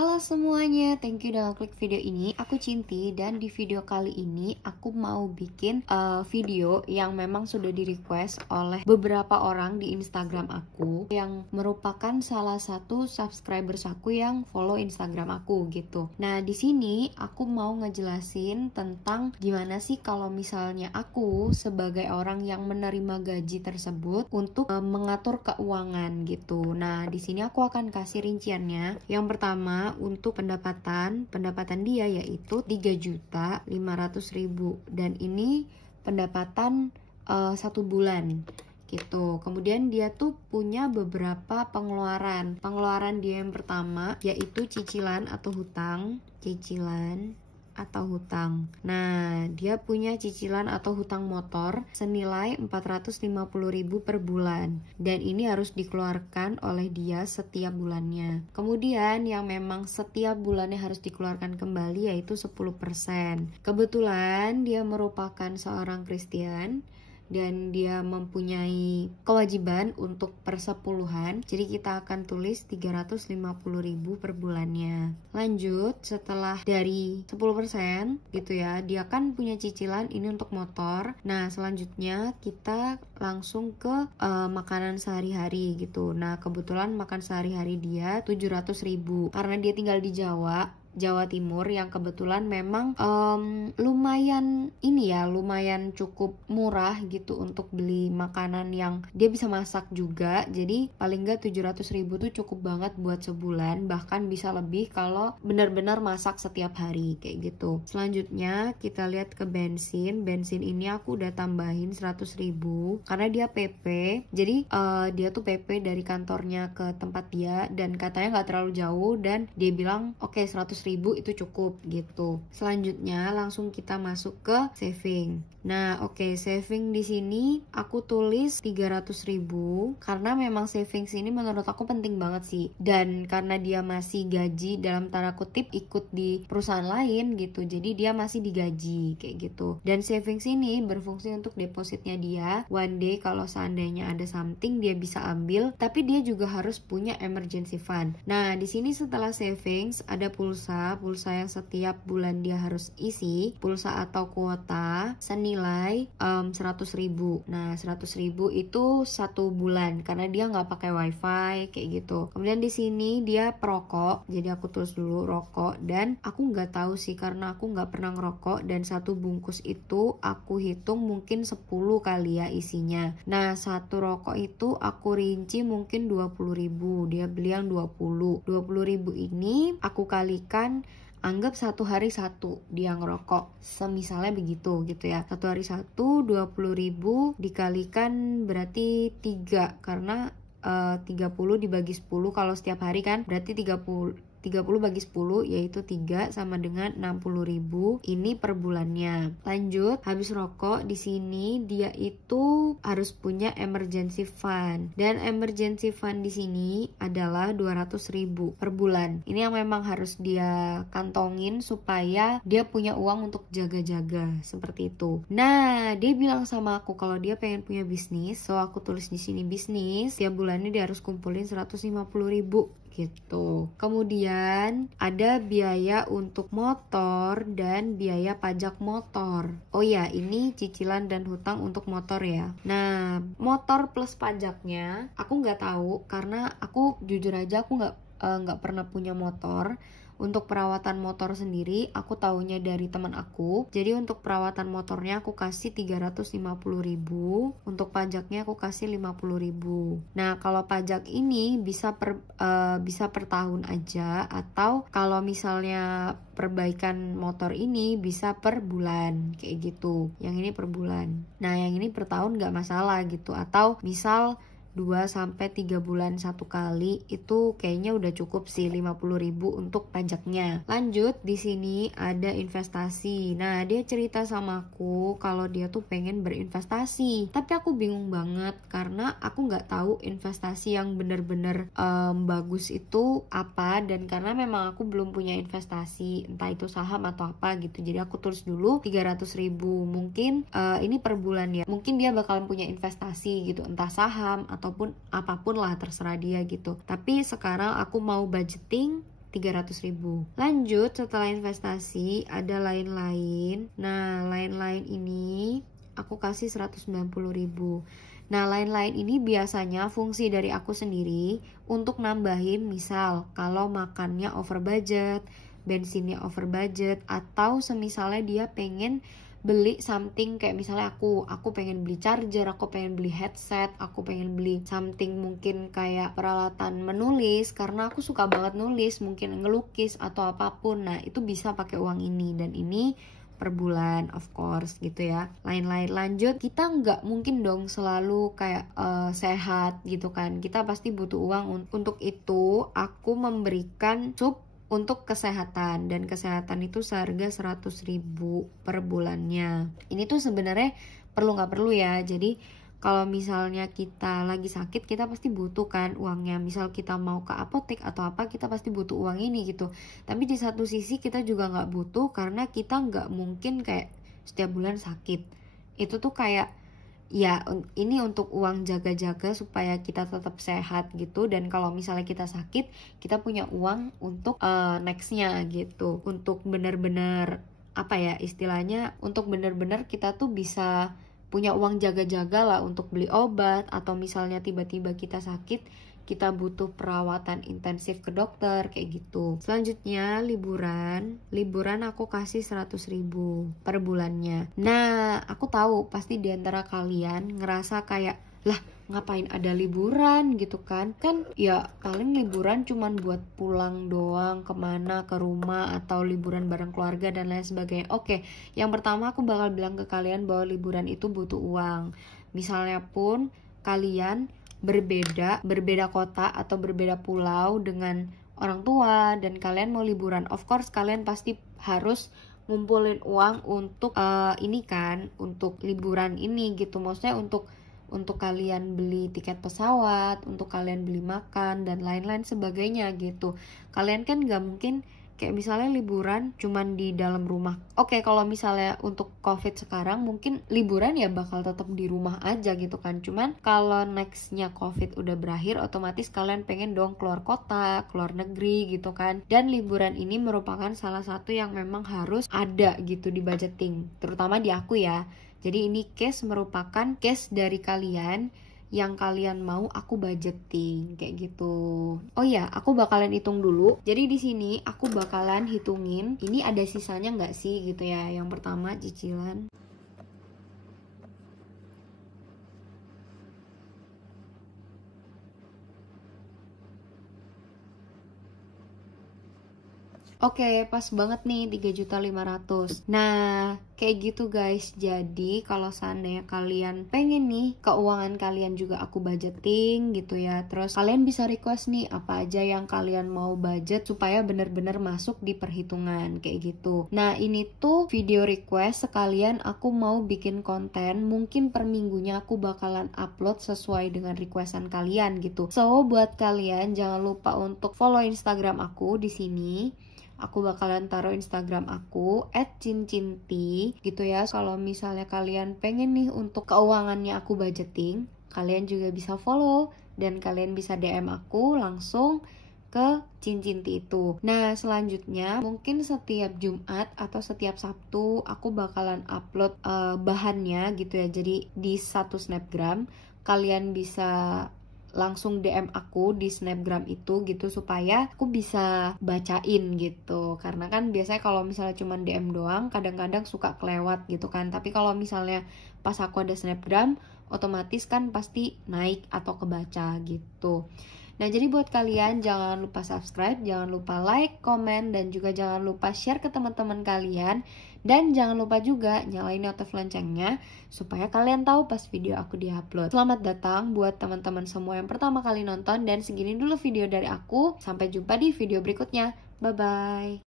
Halo semuanya, thank you udah klik video ini. Aku Cinti dan di video kali ini aku mau bikin video yang memang sudah di request oleh beberapa orang di Instagram aku yang merupakan salah satu subscribers aku yang follow Instagram aku gitu. Nah, di sini aku mau ngejelasin tentang gimana sih kalau misalnya aku sebagai orang yang menerima gaji tersebut untuk mengatur keuangan gitu. Nah, di sini aku akan kasih rinciannya. Yang pertama, untuk pendapatan dia yaitu 3.500.000 dan ini pendapatan 1 bulan gitu. Kemudian dia tuh punya beberapa pengeluaran dia yang pertama yaitu cicilan atau hutang. Nah, dia punya cicilan atau hutang motor senilai 450.000 per bulan dan ini harus dikeluarkan oleh dia setiap bulannya. Kemudian yang memang setiap bulannya harus dikeluarkan kembali yaitu 10%. Kebetulan dia merupakan seorang Kristen dan dia mempunyai kewajiban untuk persepuluhan, jadi kita akan tulis 350.000 per bulannya. Lanjut, setelah dari 10% gitu ya, dia kan punya cicilan ini untuk motor. Nah, selanjutnya kita langsung ke makanan sehari-hari gitu. Nah, kebetulan makan sehari-hari dia 700.000 karena dia tinggal di Jawa Timur yang kebetulan memang lumayan cukup murah gitu untuk beli makanan yang dia bisa masak juga. Jadi paling nggak 700.000 tuh cukup banget buat sebulan, bahkan bisa lebih kalau benar-benar masak setiap hari kayak gitu. Selanjutnya kita lihat ke bensin ini aku udah tambahin 100.000 karena dia PP. Jadi dia tuh PP dari kantornya ke tempat dia dan katanya nggak terlalu jauh dan dia bilang oke, 100.000 itu cukup gitu. Selanjutnya langsung kita masuk ke saving. Nah, oke, saving di sini aku tulis 300.000 karena memang savings ini menurut aku penting banget sih. Dan karena dia masih gaji dalam tanda kutip ikut di perusahaan lain gitu. Jadi dia masih digaji kayak gitu. Dan savings ini berfungsi untuk depositnya dia. One day kalau seandainya ada something dia bisa ambil, tapi dia juga harus punya emergency fund. Nah, di sini setelah savings ada pulsa yang setiap bulan dia harus isi, pulsa atau kuota senilai 100.000. Nah, 100.000 itu 1 bulan karena dia nggak pakai wifi kayak gitu. Kemudian di sini dia perokok, jadi aku tulis dulu rokok dan aku nggak tahu sih karena aku nggak pernah ngerokok dan satu bungkus itu aku hitung mungkin 10 kali ya isinya. Nah, satu rokok itu aku rinci mungkin 20.000, dia beli yang 20.000 ini aku kalikan, anggap 1 hari 1 dia ngerokok, semisalnya begitu gitu ya. 1 hari 1 20.000 dikalikan berarti 3 karena 30 dibagi 10 kalau setiap hari kan berarti 30 bagi 10 yaitu 3 sama dengan 60.000 ini per bulannya. Lanjut, habis rokok di sini dia itu harus punya emergency fund dan emergency fund di sini adalah 200.000 per bulan. Ini yang memang harus dia kantongin supaya dia punya uang untuk jaga-jaga seperti itu. Nah, dia bilang sama aku kalau dia pengen punya bisnis, so aku tulis di sini bisnis. Tiap bulannya dia harus kumpulin 150.000 gitu. Kemudian ada biaya untuk motor dan biaya pajak motor. Oh ya, ini cicilan dan hutang untuk motor ya. Nah, motor plus pajaknya aku nggak tahu karena aku jujur aja aku nggak pernah punya motor. Untuk perawatan motor sendiri aku taunya dari teman aku. Jadi untuk perawatan motornya aku kasih 350.000, untuk pajaknya aku kasih 50.000. Nah, kalau pajak ini bisa per tahun aja atau kalau misalnya perbaikan motor ini bisa per bulan kayak gitu. Yang ini per bulan. Nah, yang ini per tahun nggak masalah gitu. Atau misal 2-3 bulan 1 kali itu kayaknya udah cukup sih 50.000 untuk pajaknya. Lanjut, di sini ada investasi. Nah, dia cerita sama aku kalau dia tuh pengen berinvestasi. Tapi aku bingung banget karena aku nggak tahu investasi yang bener-bener bagus itu apa dan karena memang aku belum punya investasi, entah itu saham atau apa gitu. Jadi aku tulis dulu 300.000. Mungkin ini per bulan ya. Mungkin dia bakalan punya investasi gitu, entah saham ataupun apapun lah terserah dia gitu. Tapi sekarang aku mau budgeting 300.000. Lanjut, setelah investasi ada lain-lain. Nah, lain-lain ini aku kasih 190.000. Nah, lain-lain ini biasanya fungsi dari aku sendiri untuk nambahin, misal kalau makannya over budget, bensinnya over budget, atau semisalnya dia pengen beli something kayak misalnya aku pengen beli charger, aku pengen beli headset, aku pengen beli something mungkin kayak peralatan menulis karena aku suka banget nulis, mungkin ngelukis atau apapun. Nah, itu bisa pakai uang ini, dan ini per bulan of course gitu ya. Lain-lain, lanjut, kita nggak mungkin dong selalu kayak sehat gitu kan, kita pasti butuh uang. Untuk itu aku memberikan sub untuk kesehatan, dan kesehatan itu seharga 100.000 per bulannya. Ini tuh sebenarnya perlu nggak perlu ya. Jadi kalau misalnya kita lagi sakit, kita pasti butuh kan uangnya. Misal kita mau ke apotek atau apa, kita pasti butuh uang ini gitu. Tapi di satu sisi kita juga nggak butuh, karena kita nggak mungkin kayak setiap bulan sakit. Itu tuh kayak ya ini untuk uang jaga-jaga supaya kita tetap sehat gitu. Dan kalau misalnya kita sakit, kita punya uang untuk nextnya gitu, untuk bener-bener apa ya istilahnya, untuk bener-bener kita tuh bisa punya uang jaga-jaga lah untuk beli obat, atau misalnya tiba-tiba kita sakit, kita butuh perawatan intensif ke dokter kayak gitu. Selanjutnya liburan aku kasih 100.000 per bulannya. Nah, aku tahu pasti diantara kalian ngerasa kayak, lah ngapain ada liburan gitu kan ya paling liburan cuman buat pulang doang kemana, ke rumah, atau liburan bareng keluarga dan lain sebagainya. Oke, yang pertama aku bakal bilang ke kalian bahwa liburan itu butuh uang. Misalnya pun kalian berbeda kota atau berbeda pulau dengan orang tua dan kalian mau liburan, of course kalian pasti harus ngumpulin uang untuk ini kan, untuk liburan ini gitu. Maksudnya untuk kalian beli tiket pesawat, untuk kalian beli makan dan lain-lain sebagainya gitu. Kalian kan gak mungkin kayak misalnya liburan cuman di dalam rumah. Oke, kalau misalnya untuk COVID sekarang mungkin liburan ya bakal tetap di rumah aja gitu kan. Cuman kalau nextnya COVID udah berakhir, otomatis kalian pengen dong keluar kota, keluar negeri gitu kan. Dan liburan ini merupakan salah satu yang memang harus ada gitu di budgeting, terutama di aku ya. Jadi ini merupakan case dari kalian yang kalian mau aku budgeting kayak gitu. Oh ya, aku bakalan hitung dulu. Jadi di sini aku bakalan hitungin ini ada sisanya nggak sih gitu ya. Yang pertama cicilan. Oke, pas banget nih 3.500.000. Nah, kayak gitu guys. Jadi kalau seandainya kalian pengen nih keuangan kalian juga aku budgeting gitu ya, terus kalian bisa request nih apa aja yang kalian mau budget supaya bener-bener masuk di perhitungan kayak gitu. Nah, ini tuh video request sekalian aku mau bikin konten. Mungkin per minggunya aku bakalan upload sesuai dengan requestan kalian gitu. So, buat kalian jangan lupa untuk follow Instagram aku di sini. Aku bakalan taruh Instagram aku @cincinti gitu ya. Kalau misalnya kalian pengen nih untuk keuangannya aku budgeting, kalian juga bisa follow dan kalian bisa DM aku langsung ke Cincinti itu. Nah, selanjutnya mungkin setiap Jumat atau setiap Sabtu aku bakalan upload bahannya gitu ya. Jadi di satu snapgram kalian bisa langsung DM aku di snapgram itu gitu supaya aku bisa bacain gitu. Karena kan biasanya kalau misalnya cuma DM doang kadang-kadang suka kelewat gitu kan. Tapi kalau misalnya pas aku ada snapgram otomatis kan pasti naik atau kebaca gitu. Nah, jadi buat kalian jangan lupa subscribe, jangan lupa like, komen, dan juga jangan lupa share ke teman-teman kalian. Dan jangan lupa juga nyalain notif loncengnya supaya kalian tahu pas video aku diupload. Selamat datang buat teman-teman semua yang pertama kali nonton, dan segini dulu video dari aku. Sampai jumpa di video berikutnya. Bye-bye.